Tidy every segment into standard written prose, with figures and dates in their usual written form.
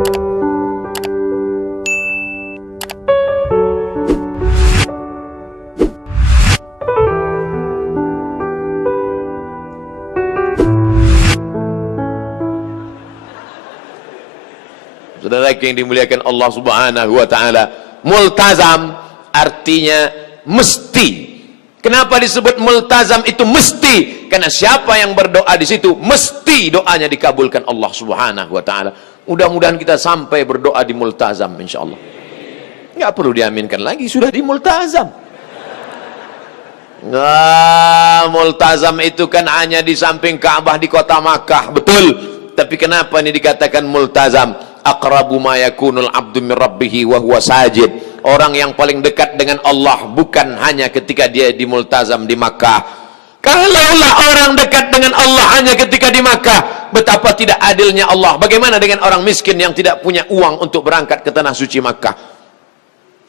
Saudara yang dimuliakan Allah Subhanahu wa taala, multazam artinya mesti. Kenapa disebut multazam itu mesti? Karena siapa yang berdoa di situ mesti doanya dikabulkan Allah Subhanahu wa taala. Mudah-mudahan kita sampai berdoa di multazam insyaallah. Enggak perlu diaminkan lagi, sudah di multazam. Nah, multazam itu kan hanya di samping Ka'bah di kota Makkah, betul. Tapi kenapa ini dikatakan multazam? Aqrabu ma yakunul abdu min rabbih wa huwa sajid. Orang yang paling dekat dengan Allah bukan hanya ketika dia di multazam di Makkah. Kalaulah orang dekat dengan Allah hanya ketika di Makkah, betapa tidak adilnya Allah. Bagaimana dengan orang miskin yang tidak punya uang untuk berangkat ke tanah suci Makkah?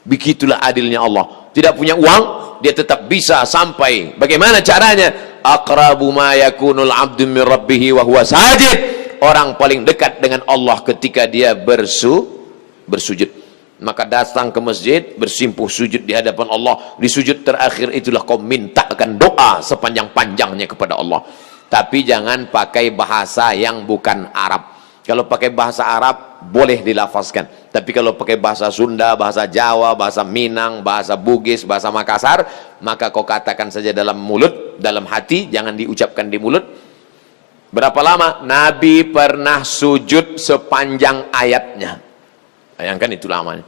Begitulah adilnya Allah. Tidak punya uang, dia tetap bisa sampai. Bagaimana caranya? Aqrabu ma yakunul abdu min rabbih wa huwa sajid. Orang paling dekat dengan Allah ketika dia bersujud. Maka datang ke masjid, bersimpuh sujud di hadapan Allah. Di sujud terakhir itulah kau mintakan doa sepanjang-panjangnya kepada Allah. Tapi jangan pakai bahasa yang bukan Arab. Kalau pakai bahasa Arab boleh dilafazkan. Tapi kalau pakai bahasa Sunda, bahasa Jawa, bahasa Minang, bahasa Bugis, bahasa Makassar, maka kau katakan saja dalam mulut, dalam hati, jangan diucapkan di mulut. Berapa lama? Nabi pernah sujud sepanjang ayatnya. Bayangkan itu lamanya.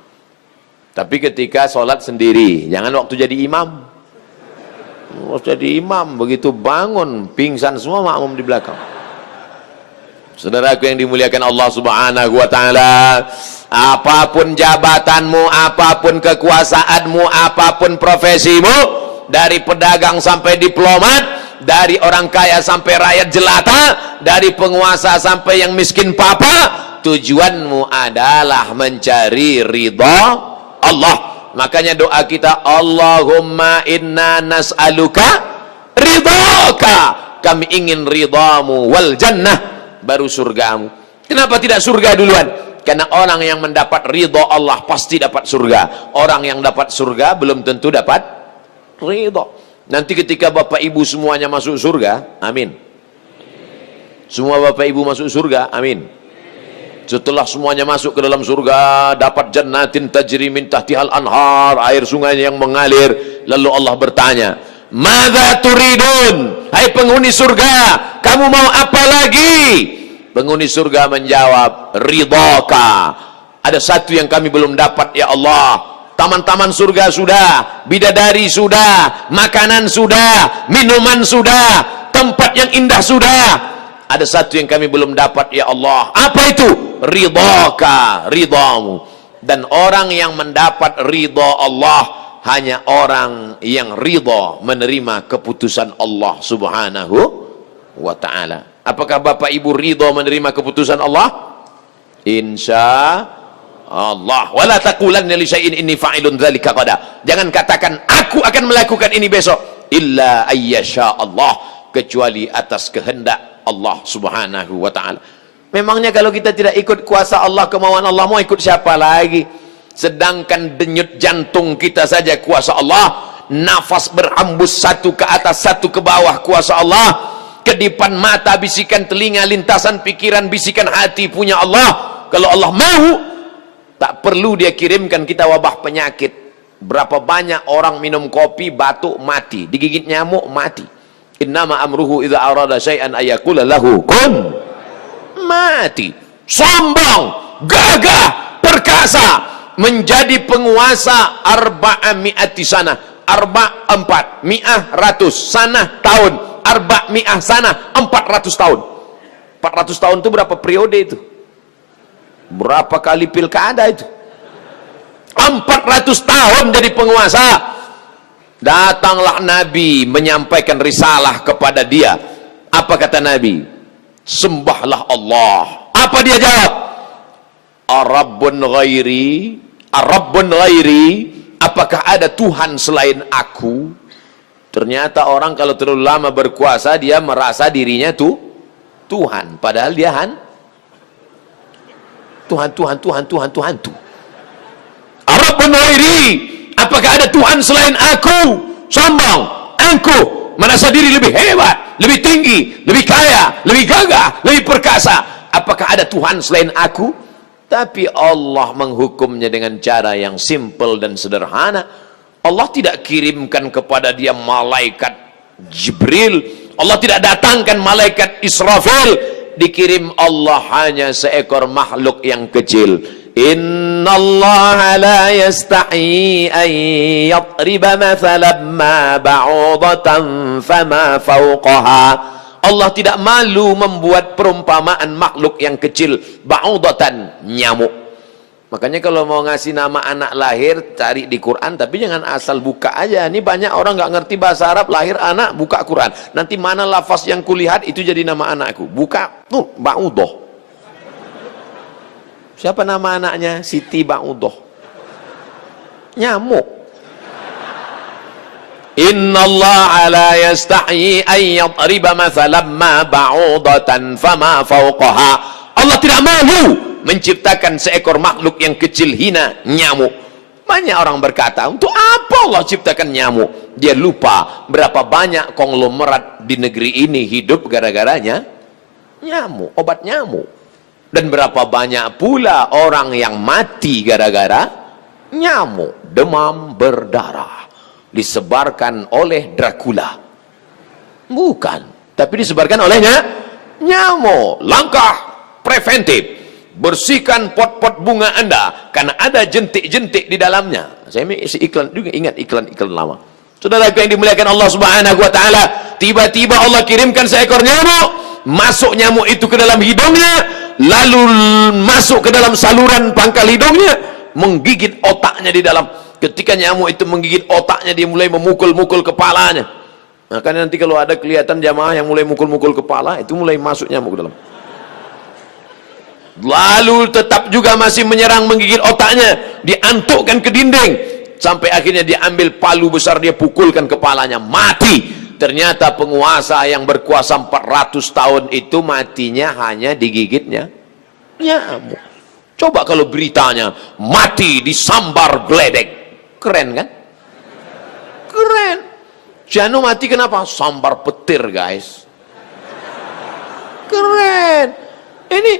Tapi ketika sholat sendiri, jangan waktu jadi imam. Waktu jadi imam, begitu bangun, pingsan semua makmum di belakang. Saudaraku yang dimuliakan Allah Subhanahu wa taala, apapun jabatanmu, apapun kekuasaanmu, apapun profesimu, dari pedagang sampai diplomat, dari orang kaya sampai rakyat jelata, dari penguasa sampai yang miskin papa, tujuanmu adalah mencari ridha Allah. Makanya doa kita, Allahumma inna nas'aluka ridhaka, kami ingin ridhamu, wal jannah, baru surgamu. Kenapa tidak surga duluan? Karena orang yang mendapat ridha Allah pasti dapat surga. Orang yang dapat surga belum tentu dapat ridha. Nanti ketika bapak ibu semuanya masuk surga, amin. Semua bapak ibu masuk surga, amin. Setelah semuanya masuk ke dalam surga, dapat jannatin tajri min tahtihal anhar, air sungai yang mengalir. Lalu Allah bertanya, madza turidun? Hai penghuni surga, kamu mau apa lagi? Penghuni surga menjawab, ridhaka. Ada satu yang kami belum dapat ya Allah. Taman-taman surga sudah, bidadari sudah, makanan sudah, minuman sudah, tempat yang indah sudah. Ada satu yang kami belum dapat ya Allah. Apa itu? Ridhaka, ridhamu. Dan orang yang mendapat ridha Allah hanya orang yang ridha menerima keputusan Allah Subhanahu wa taala. Apakah Bapak Ibu ridha menerima keputusan Allah? Insya Allah. Wala taqulanna li syai'in inni fa'ilun dzalika qada. Jangan katakan aku akan melakukan ini besok, illa ayyasha Allah, kecuali atas kehendak Allah Subhanahu wa taala. Memangnya kalau kita tidak ikut kuasa Allah, kemauan Allah, mau ikut siapa lagi? Sedangkan denyut jantung kita saja kuasa Allah, nafas berhembus satu ke atas satu ke bawah kuasa Allah, kedipan mata, bisikan telinga, lintasan pikiran, bisikan hati punya Allah. Kalau Allah mau, tak perlu dia kirimkan kita wabah penyakit. Berapa banyak orang minum kopi, batuk, mati. Digigit nyamuk, mati. Innama amruhu idza arada syai'an ayaqula lahu kun. Mati. Sombong, gagah, perkasa, menjadi penguasa arba'ami'ati sana. Arba' 4, mi'ah ratus, sana tahun. Arba' sana 400 tahun. 400 tahun itu berapa periode itu? Berapa kali pilkada itu? 400 tahun jadi penguasa. Datanglah Nabi menyampaikan risalah kepada dia. Apa kata Nabi? Sembahlah Allah. Apa dia jawab? Arabbun ghairi, Arabbun ghairi, apakah ada Tuhan selain aku? Ternyata orang kalau terlalu lama berkuasa, dia merasa dirinya tuh Tuhan, padahal dia Tuhan. Rabbun ghairi, apakah ada Tuhan selain aku? Sombong, angkuh, merasa diri lebih hebat, lebih tinggi, lebih kaya, lebih gagah, lebih perkasa. Apakah ada Tuhan selain aku? Tapi Allah menghukumnya dengan cara yang simple dan sederhana. Allah tidak kirimkan kepada dia malaikat Jibril, Allah tidak datangkan malaikat Israfil, dikirim Allah hanya seekor makhluk yang kecil. Innallaha la yastahi an yatriba mathalan ma ba'udatan fama fawqaha. Allah tidak malu membuat perumpamaan makhluk yang kecil, ba'udatan, nyamuk. Makanya kalau mau ngasih nama anak lahir, cari di Quran, tapi jangan asal buka aja. Ini banyak orang nggak ngerti bahasa Arab, lahir anak, buka Quran. Nanti mana lafaz yang kulihat, itu jadi nama anakku. Buka, tuh, Ba'udoh. Siapa nama anaknya? Siti Ba'udoh. Nyamuk. Innallaha la yastahi an yadriba mathalan ma ba'udatan fama fawqaha. Allah tidak malu menciptakan seekor makhluk yang kecil hina, nyamuk. Banyak orang berkata, untuk apa Allah ciptakan nyamuk? Dia lupa berapa banyak konglomerat di negeri ini hidup gara-garanya nyamuk, obat nyamuk. Dan berapa banyak pula orang yang mati gara-gara nyamuk, demam berdarah, disebarkan oleh Dracula. Bukan, tapi disebarkan olehnya nyamuk. Langkah preventif, bersihkan pot-pot bunga Anda karena ada jentik-jentik di dalamnya. Saya iklan juga, ingat iklan-iklan lama. Saudara yang dimuliakan Allah Subhanahu wa taala, tiba-tiba Allah kirimkan seekor nyamuk, masuk nyamuk itu ke dalam hidungnya, lalu masuk ke dalam saluran pangkal hidungnya, menggigit otaknya di dalam. Ketika nyamuk itu menggigit otaknya, dia mulai memukul-mukul kepalanya. Makanya nanti kalau ada kelihatan jamaah yang mulai mukul-mukul kepala, itu mulai masuk nyamuk ke dalam. Lalu tetap juga masih menyerang, menggigit otaknya, diantukkan ke dinding, sampai akhirnya diambil palu besar, dia pukulkan kepalanya, mati. Ternyata penguasa yang berkuasa 400 tahun itu matinya hanya digigitnya nyamuk. Coba kalau beritanya mati disambar geledek, keren kan? Keren. Janu mati kenapa? Sambar petir, guys. Keren. Ini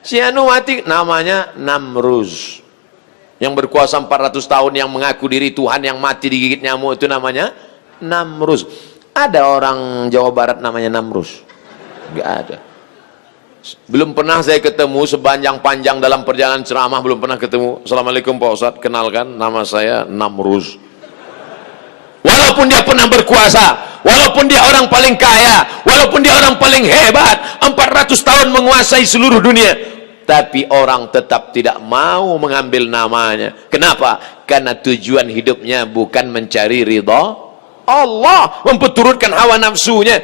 si Anu mati namanya Namruz, yang berkuasa 400 tahun, yang mengaku diri Tuhan, yang mati digigit nyamuk, itu namanya Namruz. Ada orang Jawa Barat namanya Namruz? Enggak ada. Belum pernah saya ketemu sepanjang-panjang dalam perjalanan ceramah, belum pernah ketemu. Assalamualaikum Pak Ustadz, kenalkan nama saya Namruz. Walaupun dia pernah berkuasa, walaupun dia orang paling kaya, walaupun dia orang paling hebat, 400 tahun menguasai seluruh dunia, tapi orang tetap tidak mau mengambil namanya. Kenapa? Karena tujuan hidupnya bukan mencari ridha Allah, memperturutkan hawa nafsunya.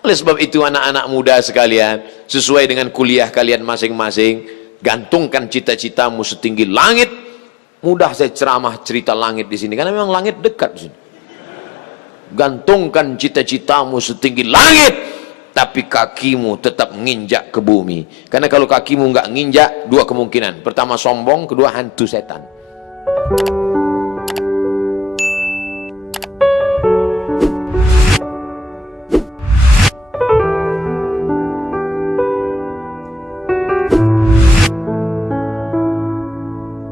Oleh sebab itu anak-anak muda sekalian, sesuai dengan kuliah kalian masing-masing, gantungkan cita-citamu setinggi langit. Mudah saya ceramah cerita langit di sini karena memang langit dekat di sini. Gantungkan cita-citamu setinggi langit, tapi kakimu tetap nginjak ke bumi. Karena kalau kakimu nggak nginjak, dua kemungkinan: pertama sombong, kedua hantu setan.